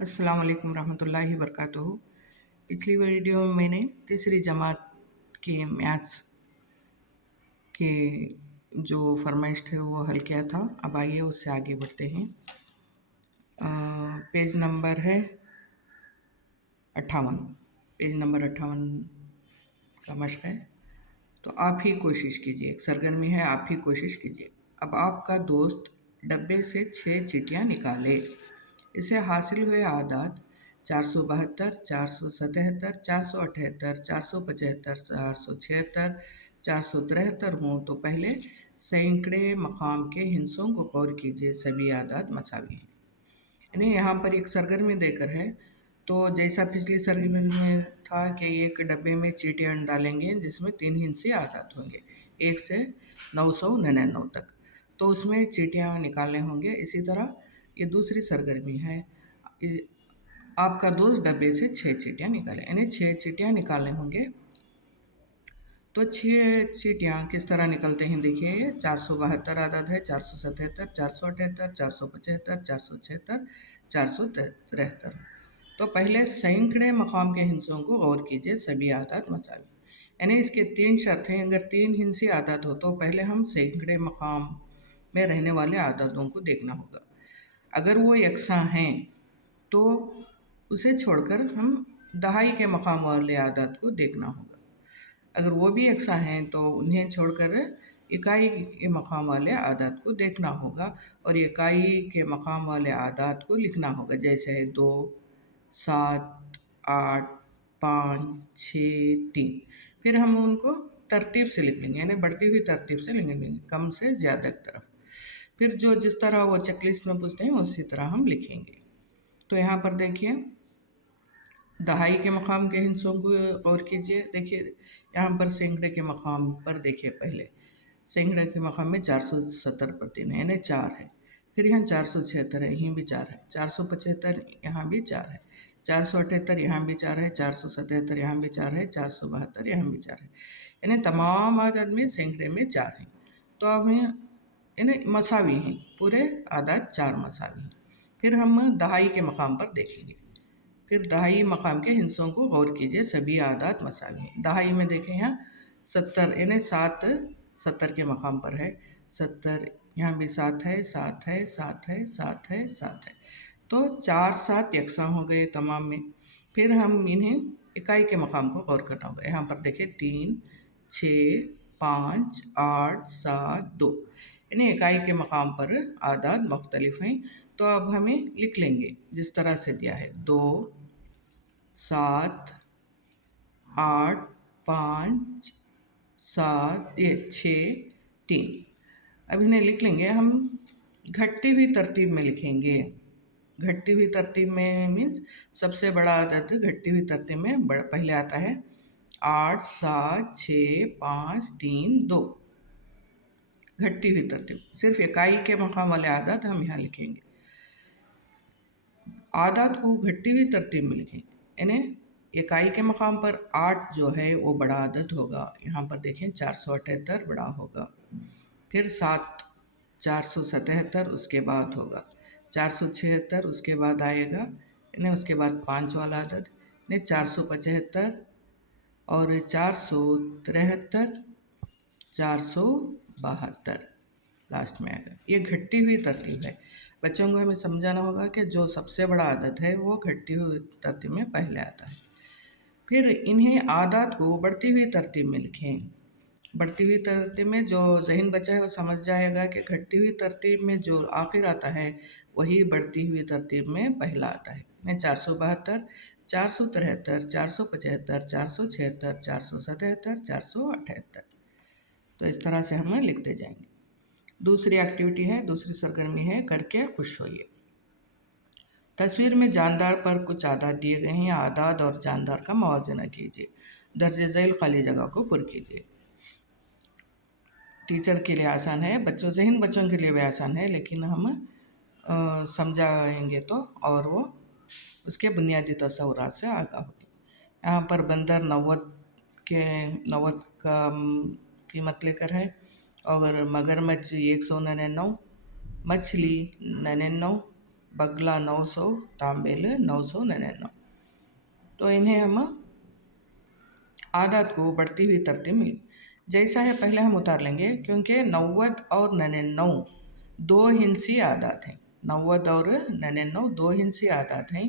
अस्सलाम वालेकुम रहमतुल्लाहि वबरकातुहू। पिछली वीडियो में मैंने तीसरी जमात के मैथ्स के जो फरमाइश थे वो हल किया था। अब आइए उससे आगे बढ़ते हैं। पेज नंबर है 58। पेज नंबर 58 का मशक है। तो आप ही कोशिश कीजिए, एक सरगर्मी है, आप ही कोशिश कीजिए। अब आपका दोस्त डब्बे से 6 चीटियाँ निकाले। इसे हासिल हुए आदात 472, 477, 478, 475, 476, 473 हों तो पहले सैकड़े मकाम के हिस्सों को गौर कीजिए, सभी आदात मसावी हैं। यानी यहाँ पर एक सरगर्मी देकर है, तो जैसा पिछली सरगर्मी में था कि एक डब्बे में चीटियाँ डालेंगे जिसमें 3 हिस्से आदात होंगे 1 से 999 तक, तो उसमें चीटियाँ निकालने होंगे। इसी तरह ये दूसरी सरगर्मी है, आपका दोस्त डब्बे से 6 चीटियाँ निकाले, यानी 6 चीटियाँ निकालने होंगे। तो 6 चीटियाँ किस तरह निकलते हैं देखिए। ये 472 आदत है, 477, 478, 475, 476, 473। तो पहले सैकड़े मकाम के हिस्सों को गौर कीजिए, सभी आदात मसावी। यानी इसके 3 शर्त हैं। अगर 3 हिस्से आदात हो तो पहले हम सैकड़े मकाम में रहने वाले आदातों को देखना होगा। अगर वो यकसा हैं तो उसे छोड़कर हम दहाई के मकाम वाले आदात को देखना होगा। अगर वो भी यकसा हैं तो उन्हें छोड़कर इकाई के मकाम वाले आदात को देखना होगा और इकाई के मकाम वाले आदात को लिखना होगा, जैसे है 2, 7, 8, 5, 6, 3। फिर हम उनको तरतीब से लिख लेंगे, यानी बढ़ती हुई तरतीब से लिखेंगे, कम से ज़्यादा की तरफ। फिर जो जिस तरह वो चेकलिस्ट में पूछते हैं उसी तरह हम लिखेंगे। तो यहाँ पर देखिए, दहाई के मकाम के हिस्सों को गौर कीजिए। देखिए यहाँ पर सैकड़े के मकाम पर देखिए, पहले सैकड़े के मकाम में 470 पर 3 है, यानी 4 है। फिर यहाँ 476 है, यहीं भी 4 है। 475 यहाँ भी 4 है। 478 यहाँ भी 4 है। 477 यहाँ भी 4 है। 472 यहाँ भी 4 है, यानी तमाम आदत में सैकड़े में 4 हैं। तो अब यानी मसावी हैं, पूरे आदात 4 मसावी हैं। फिर हम दहाई के मकाम पर देखेंगे। फिर दहाई मकाम के हिस्सों को गौर कीजिए, सभी आदात मसावी हैं। दहाई में देखें यहाँ 70, यानी 7 70 के मकाम पर है। 70 यहाँ भी 7 है, 7 है, 7 है, 7 है, 7 है। तो 4 7 यकसा हो गए तमाम में। फिर हम इन्हें इकाई के मकाम को गौर करना होगा। यहाँ पर देखें 3, 6, 5, 8, 7, 2, यानी इकाई के मकाम पर आदात मुख्तलिफ हैं। तो अब हमें लिख लेंगे जिस तरह से दिया है, 2, 7, 8, 5, 7, ये 6, 3। अब इन्हें लिख लेंगे हम घटती हुई तरतीब में लिखेंगे। घटती हुई तरतीब में मीन्स सबसे बड़ा आदत घटती हुई तरतीब में पहले आता है 8, 7, 6, 5, 3, 2। घटती हुई तरतीब, सिर्फ इकाई के मकाम वाले आदत हम यहाँ लिखेंगे। आदात को घटती हुई तरतीब में लिखें, यानी इकाई के मकाम पर 8 जो है वो बड़ा आदत होगा। यहाँ पर देखें 478 बड़ा होगा। फिर 7 477 उसके बाद होगा। 476 उसके बाद आएगा, यानी उसके बाद 5 वाला आदत, यानी 475 और 473, 472 लास्ट में आएगा। ये घटती हुई तरतीब है। बच्चों को हमें समझाना होगा कि जो सबसे बड़ा आदत है वो घटती हुई तरतीब में पहले आता है। फिर इन्हें आदत को बढ़ती हुई तरतीब में लिखें। बढ़ती हुई तरतीब में जो ज़हन बच्चा है वो समझ जाएगा कि घटती हुई तरतीब में जो आखिर आता है वही बढ़ती हुई तरतीब में पहला आता है। मैं 472, 473, 475, 476, 477, 478। तो इस तरह से हम लिखते जाएंगे। दूसरी एक्टिविटी है, दूसरी सरगर्मी है, करके खुश होइए। तस्वीर में जानदार पर कुछ आदात दिए गए हैं, आदात और जानदार का मवाजना कीजिए। दर्ज झैल खाली जगह को पुर कीजिए। टीचर के लिए आसान है, बच्चों के लिए भी आसान है, लेकिन हम समझाएंगे तो और वो उसके बुनियादी तस्वुरात से आगाह होगी। यहाँ पर बंदर 90 का कीमत लेकर है, और मगरमच्छ 199, मछली 99, बगला 900, तांबेल 999। तो इन्हें हम आदात को बढ़ती हुई तरतीब में जैसा है पहले हम उतार लेंगे, क्योंकि 90 और 99 दो हिंसी आदात हैं। 90 और 99 दो हिंसी आदात हैं।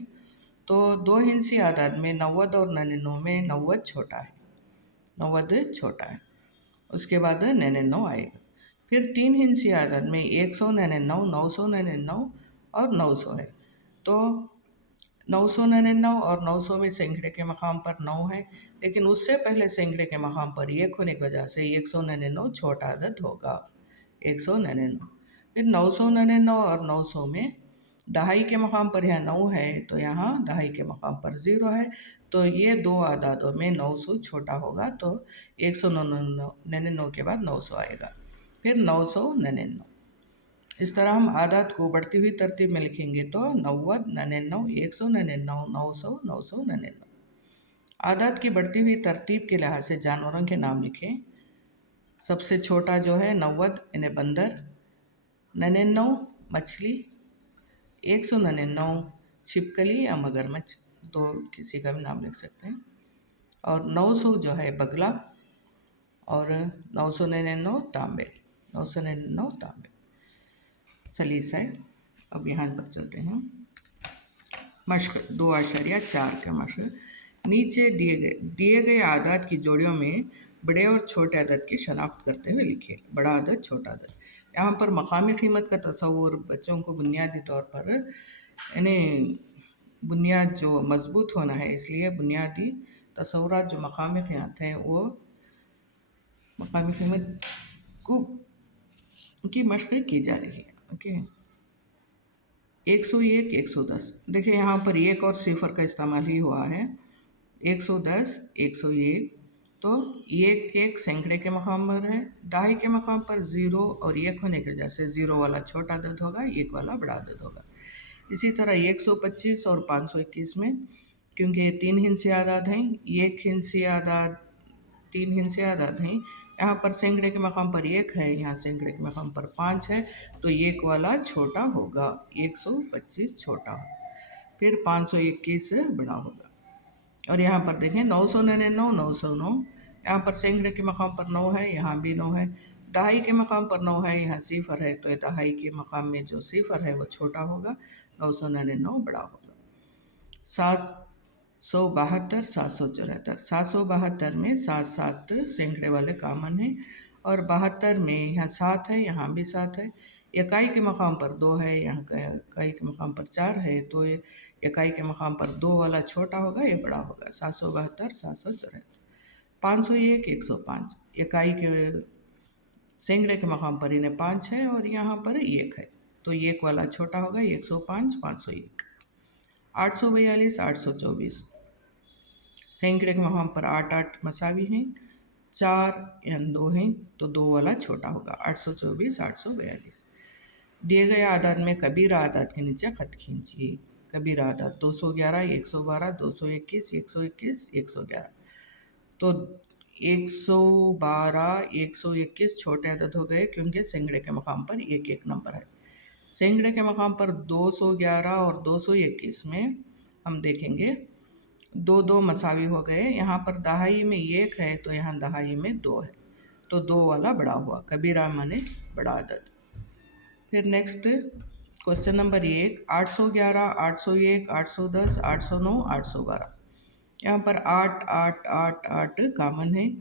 तो दो हिंसी आदात में 90 और 99 में 90 छोटा है, 90 छोटा है। उसके बाद 99 आएगा। फिर तीन हिंसी आदात में 199, 999 और 900 है। तो 999 और 900 में सैकड़े के मकाम पर 9 है, लेकिन उससे पहले सैकड़े के मकाम पर 1 होने की वजह से 199 छोटा अदद होगा, 199। फिर 999 और 900 में दहाई के मकाम पर यहाँ 9 है, तो यहाँ दहाई के मकाम पर 0 है। तो ये दो आदादों में 900 छोटा होगा, तो 199 के बाद 900 आएगा, फिर 999। इस तरह हम आदात को बढ़ती हुई तरतीब में लिखेंगे तो 90, 99, 199, 900, 999। आदात की बढ़ती हुई तरतीब के लिहाज से जानवरों के नाम लिखें। सबसे छोटा जो है 90 यानी बंदर, 99 मछली, 199 छिपकली या मगरमच्छ, तो किसी का भी नाम लिख सकते हैं। और 900 जो है बगला, और 999 तांबेल, 999 तांबेल। सलीसा है। अब यहाँ पर चलते हैं। मश्क 2.4 का मश्क। नीचे दिए गए आदात की जोड़ियों में बड़े और छोटे अदद की शनाख्त करते हुए लिखिए। बड़ा अदद, छोटा अदद। यहाँ पर मकामी कीमत का तस्वुर बच्चों को बुनियादी तौर पर यानी बुनियाद जो मजबूत होना है, इसलिए बुनियादी तस्वुरात जो मकामी कीमत हैं वो मकामी कीमत को की मश्क की जा रही है। ओके। 101, 110। देखिए यहाँ पर एक और सिफर का इस्तेमाल ही हुआ है। 110, 101। तो एक एक सैकड़े के मकाम पर है, दहाई के मकाम पर 0 और 1 होने की वजह से 0 वाला छोटा अदद होगा, 1 वाला बड़ा अदद होगा। इसी तरह 125 और 521 में, क्योंकि ये तीन हिंसी आदाद हैं, एक हिंसी आदाद, तीन हिंसी आदाद हैं। यहाँ पर सैकड़े के मकाम पर 1 है, यहाँ सैकड़े के मकाम पर 5 है, तो 1 वाला छोटा होगा, 125 छोटा होगा, फिर 521 बड़ा होगा। और यहाँ पर देखें 999, 909, यहाँ पर सैकड़े के मकाम पर 9 है, यहाँ भी 9 है। दहाई के मकाम पर 9 है, यहाँ सिफर है, तो दहाई के मकाम में जो सिफर है वो छोटा होगा, 999 बड़ा होगा। 772, 774। 772 में 7 सैकड़े वाले कामन है, और 72 में यहाँ 7 है, यहाँ भी 7 है। इकाई के मकाम पर 2 है, यहाँ इकाई के मकाम पर 4 है, तो इकाई के मकाम पर 2 वाला छोटा होगा, ये बड़ा होगा। 772, 774। 501, 105। इकाई के सैकड़े के मकाम पर इन्हें 5 है, और यहाँ पर 1 है, तो 1 वाला छोटा होगा, 105, 501। 842, 824। सैकड़े के मकाम पर 8 8 मसावी हैं, 4 या 2 हैं, तो 2 वाला छोटा होगा, 824, 842। दिए गए आदाद में कबीरा आदाद के नीचे खत खींचिए। कबीरा आदाद 211, 112, 221, 121, 111। तो 112, 121 छोटे अदद हो गए, क्योंकि सैकड़े के मकाम पर एक एक नंबर है। सैकड़े के मकाम पर 211 और 221 में हम देखेंगे 2 2 मसावी हो गए। यहाँ पर दहाई में 1 है, तो यहाँ दहाई में 2 है, तो 2 वाला बड़ा हुआ, कबीरा माने बड़ा अदद। फिर नेक्स्ट क्वेश्चन नंबर 1, 811, 801, 810, 809, 812। यहाँ पर 8 8 8 8 कामन है,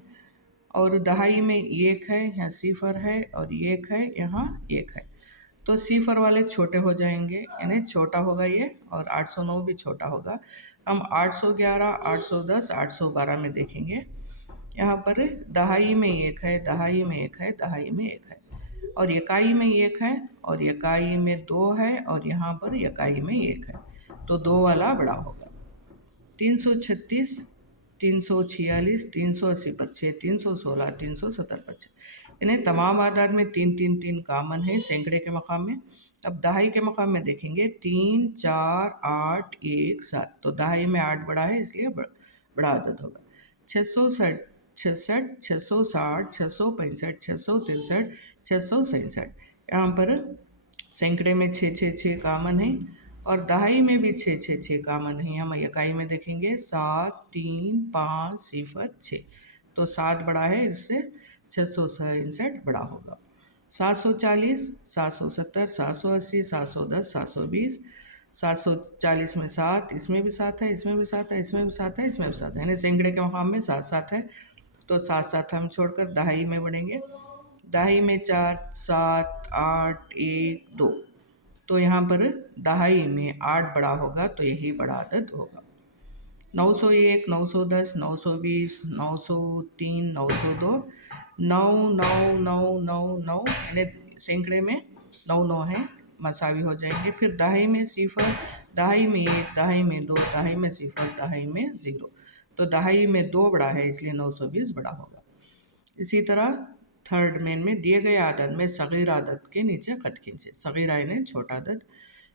और दहाई में 1 है, यहाँ सिफर है, और 1 है, यहाँ 1 है, तो सिफर वाले छोटे हो जाएंगे, यानी छोटा होगा ये, और 809 भी छोटा होगा। हम 811, 810, 812 में देखेंगे। यहाँ पर दहाई में 1 है, दहाई में 1 है, दहाई में 1 है, और इकाई में 1 है, और इकाई में 2 है, और यहाँ पर इकाई में 1 है, तो 2 वाला बड़ा होगा। 336, 346, 380 पर 6, 316, 370 पर 6, इन्हें तमाम आदाद में 3 3 3 कामन है सैकड़े के मकाम में। अब दहाई के मकाम में देखेंगे 3 4 8 1 7, तो दहाई में 8 बड़ा है, इसलिए बड़ा आदद होगा। 666, 660, 665, 663, 667। यहाँ पर सैकड़े में 6 6 6 कामन है, और दहाई में भी 6 6 6 कॉमन है। हम इकाई में देखेंगे 7 3 5 0 6, तो 7 बड़ा है, इससे 667 बड़ा होगा। 740 770 780 710 720, 740 में 7, इसमें भी 7 है, इसमें भी 7 है, इसमें भी 7 है, इसमें भी 7 है, यानी सैकड़े के मकाम में 7 7 है। तो 7 7 हम छोड़कर दहाई में बढ़ेंगे। दहाई में 4 7 8 1 2, तो यहाँ पर दहाई में 8 बड़ा होगा, तो यही बड़ा अदद होगा। 901 910 920 903 902, 9 9 9 9 9, यानी सैकड़े में 9 9 है, मसावी हो जाएंगे। फिर दहाई में 0, दहाई में 1, दहाई में 2, दहाई में 0, दहाई में 0, तो दहाई में 2 बड़ा है, इसलिए 920 बड़ा होगा। इसी तरह थर्ड मेन में दिए गए आदद में सगीर आदद के नीचे खत खींचे। सगीर यानी छोटा आदद।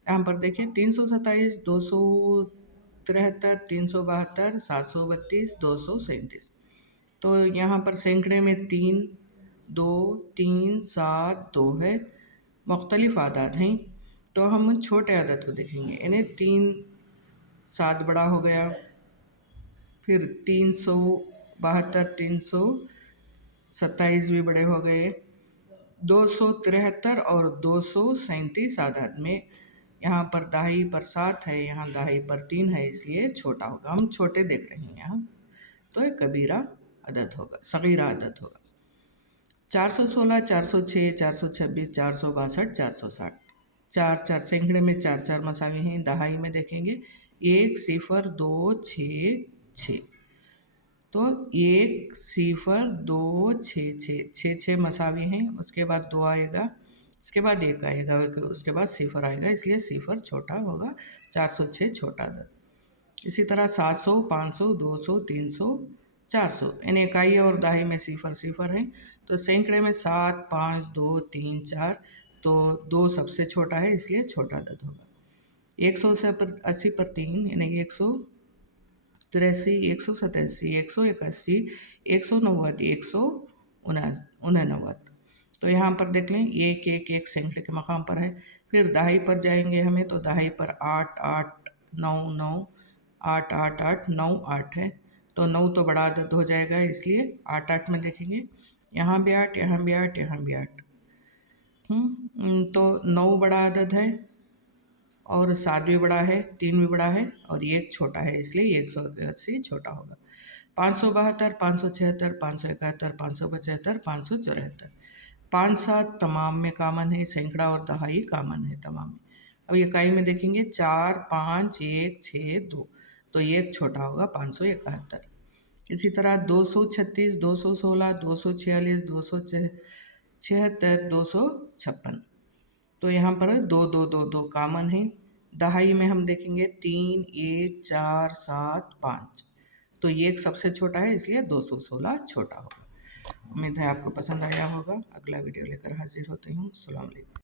यहाँ पर देखिए 327 273 372 732 237, तो यहाँ पर सैकड़े में 3 2 3 7 2 है, मुख्तलिफ आदाद हैं। तो हम छोटे आदद को देखेंगे, यानी 3 7 बड़ा हो गया, फिर 372 327 भी बड़े हो गए, 273 और 237 आदाद में यहाँ पर दहाई पर 7 है, यहाँ दहाई पर 3 है, इसलिए छोटा होगा। हम छोटे देख रहे हैं यहाँ, तो एक कबीरा अदद होगा, सगीरा अदद होगा। 416 406 426 462 460, 4 4 सैकड़े में 4 4 मसावी हैं। दहाई में देखेंगे 1 0 2 6 6, तो 1 0 2 6 6 6 6 मसावी हैं। उसके बाद 2 आएगा, उसके बाद 1 आएगा, उसके बाद 0 आएगा, इसलिए 0 छोटा होगा, 406 छोटा अदद। इसी तरह 700 500 200 300 400, इन इकाई और दहाई में 0 0 है। तो सैकड़े में 7 5 2 3 4, तो 2 सबसे छोटा है, इसलिए छोटा अदद होगा। 180 पर 3, यानी 183 187 181 190 199, तो यहाँ पर देख लें 1 1 1 सैकड़े के मकाम पर है। फिर दहाई पर जाएंगे हमें, तो दहाई पर 8 8 9 9 8 8 8 9 8 है, तो 9 तो बड़ा अदद हो जाएगा, इसलिए 8 8 में देखेंगे, यहाँ भी 8 यहाँ भी 8 यहाँ भी 8, तो 9 बड़ा अदद है, और 7 भी बड़ा है, 3 भी बड़ा है, और 1 छोटा है, इसलिए 180 छोटा होगा। 572 576 571 575 574, 5 7 तमाम में कामन है, सैकड़ा और दहाई कामन है तमाम में। अब इकाई में देखेंगे 4 5 1 6 2, तो 1 छोटा होगा, 571। इसी तरह 236 216 246 276 256, तो यहाँ पर 2 2 2 2 कामन है। दहाई में हम देखेंगे 3 1 4 7 5, तो 1 सबसे छोटा है, इसलिए 216 छोटा होगा। उम्मीद है आपको पसंद आया होगा। अगला वीडियो लेकर हाजिर होती हूँ। अस्सलाम वालेकुम।